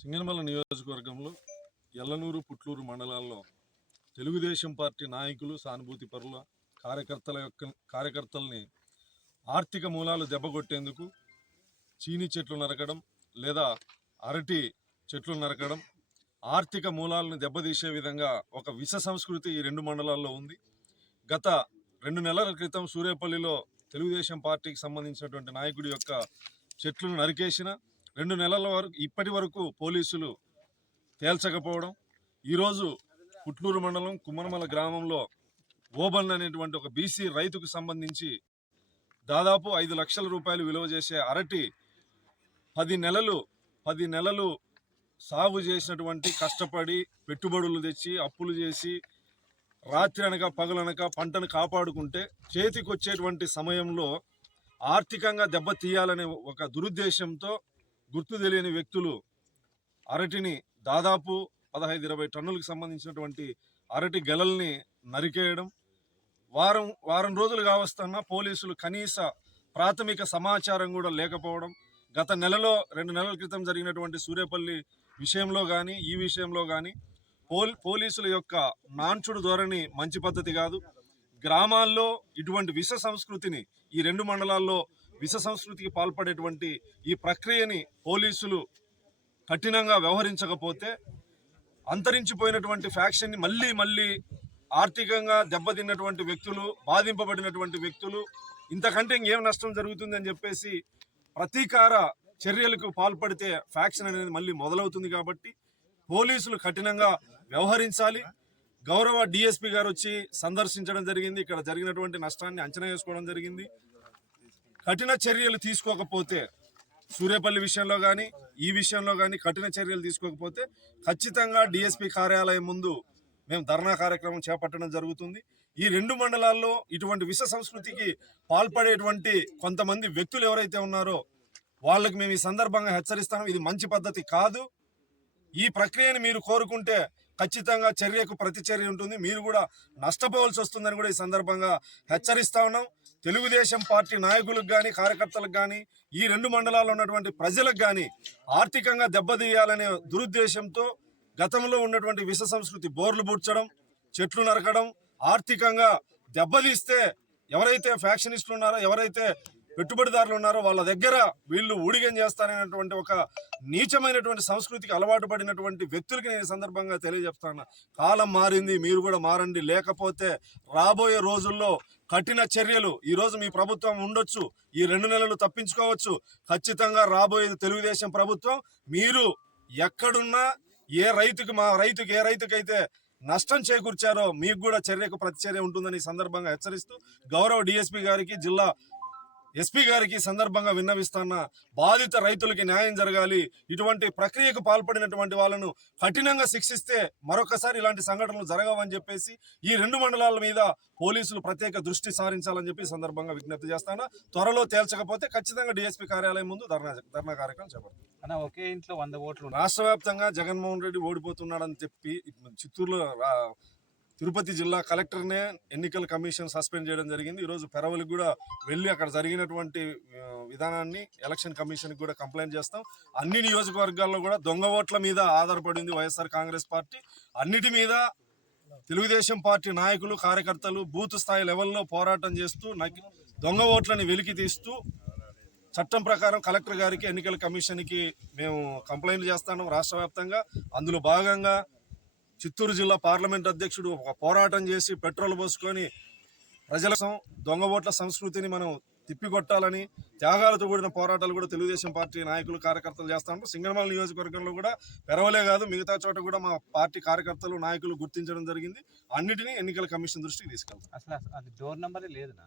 సింగనమల నియోజకవర్గంలో ఎల్లనూరు పుట్లూరు మండలాల్లో తెలుగుదేశం పార్టీ నాయకులు సానుభూతి పరుల కార్యకర్తల యొక్క కార్యకర్తల్ని ఆర్థిక మూలాలు దెబ్బకొట్టేందుకు చీని చెట్లు నరకడం లేదా అరటి చెట్లు నరకడం ఆర్థిక మూలాలను దెబ్బతీసే విధంగా ఒక విష సంస్కృతి ఈ రెండు మండలాల్లో ఉంది. గత రెండు నెలల క్రితం సూర్యపల్లిలో తెలుగుదేశం పార్టీకి సంబంధించినటువంటి నాయకుడి యొక్క చెట్లను నరికేసిన రెండు నెలల వరకు ఇప్పటి వరకు పోలీసులు తేల్చకపోవడం ఈరోజు పుట్నూరు మండలం కుమ్మనమల గ్రామంలో ఓబన్ అనేటువంటి ఒక బీసీ రైతుకు సంబంధించి దాదాపు ఐదు లక్షల రూపాయలు విలువ చేసే అరటి పది నెలలు పది నెలలు సాగు చేసినటువంటి కష్టపడి పెట్టుబడులు తెచ్చి అప్పులు చేసి రాత్రి అనక పగలనక పంటను కాపాడుకుంటే చేతికొచ్చేటువంటి సమయంలో ఆర్థికంగా దెబ్బతీయాలనే ఒక దురుద్దేశంతో గుర్తు తెలియని వ్యక్తులు అరటిని దాదాపు పదహైదు ఇరవై టన్నులకు సంబంధించినటువంటి అరటి గెలల్ని నరికేయడం వారం వారం రోజులు కావస్తున్న పోలీసులు కనీస ప్రాథమిక సమాచారం కూడా లేకపోవడం గత నెలలో రెండు నెలల క్రితం జరిగినటువంటి సూర్యపల్లి విషయంలో కానీ ఈ విషయంలో కానీ పోల్ పోలీసుల యొక్క నాంచుడు ధోరణి మంచి పద్ధతి కాదు. గ్రామాల్లో ఇటువంటి విష సంస్కృతిని ఈ రెండు మండలాల్లో విష సంస్కృతికి పాల్పడేటువంటి ఈ ప్రక్రియని పోలీసులు కఠినంగా వ్యవహరించకపోతే అంతరించిపోయినటువంటి ఫ్యాక్షన్ని మళ్ళీ మళ్ళీ ఆర్థికంగా దెబ్బతిన్నటువంటి వ్యక్తులు బాధింపబడినటువంటి వ్యక్తులు ఇంతకంటే ఇంకేం నష్టం జరుగుతుందని చెప్పేసి ప్రతీకార చర్యలకు పాల్పడితే ఫ్యాక్షన్ అనేది మళ్ళీ మొదలవుతుంది కాబట్టి పోలీసులు కఠినంగా వ్యవహరించాలి. గౌరవ డిఎస్పి గారు వచ్చి సందర్శించడం జరిగింది. ఇక్కడ జరిగినటువంటి నష్టాన్ని అంచనా వేసుకోవడం జరిగింది. కఠిన చర్యలు తీసుకోకపోతే సూర్యపల్లి విషయంలో కానీ ఈ విషయంలో కానీ కఠిన చర్యలు తీసుకోకపోతే ఖచ్చితంగా డిఎస్పి కార్యాలయం ముందు మేము ధర్నా కార్యక్రమం చేపట్టడం జరుగుతుంది. ఈ రెండు మండలాల్లో ఇటువంటి విష సంస్కృతికి పాల్పడేటువంటి కొంతమంది వ్యక్తులు ఎవరైతే ఉన్నారో వాళ్ళకి మేము ఈ సందర్భంగా హెచ్చరిస్తాం. ఇది మంచి పద్ధతి కాదు. ఈ ప్రక్రియను మీరు కోరుకుంటే ఖచ్చితంగా చర్యకు ప్రతిచర్య ఉంటుంది. మీరు కూడా నష్టపోవాల్సి వస్తుందని కూడా ఈ సందర్భంగా హెచ్చరిస్తా ఉన్నాం. తెలుగుదేశం పార్టీ నాయకులకు కానీ కార్యకర్తలకు కానీ ఈ రెండు మండలాల్లో ఉన్నటువంటి ప్రజలకు కానీ ఆర్థికంగా దెబ్బతీయాలనే దురుద్దేశంతో గతంలో ఉన్నటువంటి విష సంస్కృతి బోర్లు బూడ్చడం చెట్లు నరకడం ఆర్థికంగా దెబ్బతీస్తే ఎవరైతే ఫ్యాక్షనిస్టులు ఉన్నారో ఎవరైతే పెట్టుబడిదారులు ఉన్నారో వాళ్ళ దగ్గర వీళ్ళు ఊడిగం చేస్తారనేటువంటి ఒక నీచమైనటువంటి సంస్కృతికి అలవాటు పడినటువంటి వ్యక్తులకి నేను సందర్భంగా తెలియజెప్తాను. కాలం మారింది మీరు కూడా మారండి. లేకపోతే రాబోయే రోజుల్లో కఠిన చర్యలు ఈరోజు మీ ప్రభుత్వం ఉండొచ్చు ఈ రెండు నెలలు తప్పించుకోవచ్చు. ఖచ్చితంగా రాబోయేది తెలుగుదేశం ప్రభుత్వం. మీరు ఎక్కడున్నా ఏ రైతుకి మా రైతుకి ఏ రైతుకైతే నష్టం చేకూర్చారో మీకు కూడా చర్యకు ప్రతిచర్య ఉంటుందని ఈ సందర్భంగా హెచ్చరిస్తూ గౌరవ డిఎస్పీ గారికి జిల్లా ఎస్పీ గారికి సందర్భంగా విన్నవిస్తున్న బాధిత రైతులకి న్యాయం జరగాలి ఇటువంటి ప్రక్రియకు పాల్పడినటువంటి వాళ్ళను కఠినంగా శిక్షిస్తే మరొకసారి ఇలాంటి సంఘటనలు జరగవని చెప్పేసి ఈ రెండు మండలాల మీద పోలీసులు ప్రత్యేక దృష్టి సారించాలని చెప్పి సందర్భంగా విజ్ఞప్తి చేస్తాను త్వరలో తేల్చకపోతే ఖచ్చితంగా డిఎస్పీ కార్యాలయం ముందు ధర్నా ధర్నా కార్యక్రమం చేపడతాం అన్న ఒకే ఇంట్లో వంద ఓట్లు. రాష్ట్ర వ్యాప్తంగా జగన్మోహన్ రెడ్డి ఓడిపోతున్నాడని చెప్పి చిత్తూరులో తిరుపతి జిల్లా కలెక్టర్నే ఎన్నికల కమిషన్ సస్పెండ్ చేయడం జరిగింది. ఈరోజు పెరవలికి కూడా వెళ్ళి అక్కడ జరిగినటువంటి విధానాన్ని ఎలక్షన్ కమిషన్కి కూడా కంప్లైంట్ చేస్తాం. అన్ని నియోజకవర్గాల్లో కూడా దొంగ ఓట్ల మీద ఆధారపడింది వైఎస్ఆర్ కాంగ్రెస్ పార్టీ. అన్నిటి మీద తెలుగుదేశం పార్టీ నాయకులు కార్యకర్తలు బూత్ స్థాయి లెవెల్లో పోరాటం చేస్తూ దొంగ ఓట్లని వెలికి తీస్తూ చట్టం ప్రకారం కలెక్టర్ గారికి ఎన్నికల కమిషన్కి మేము కంప్లైంట్ చేస్తాను రాష్ట్ర వ్యాప్తంగా. అందులో భాగంగా చిత్తూరు జిల్లా పార్లమెంట్ అధ్యక్షుడు ఒక పోరాటం చేసి పెట్రోల్ పోసుకొని ప్రజల సం- దొంగ ఓట్ల సంస్కృతిని మనం తిప్పికొట్టాలని త్యాగాలతో కూడిన పోరాటాలు కూడా తెలుగుదేశం పార్టీ నాయకులు కార్యకర్తలు చేస్తాము సింగనమల నియోజకవర్గంలో కూడా పెరవలే కాదు మిగతా చోట కూడా మా పార్టీ కార్యకర్తలు నాయకులు గుర్తించడం జరిగింది. అన్నిటినీ ఎన్నికల కమిషన్ దృష్టికి తీసుకెళ్తాం. అసలు అసలు అది డోర్ నెంబరే లేదునా?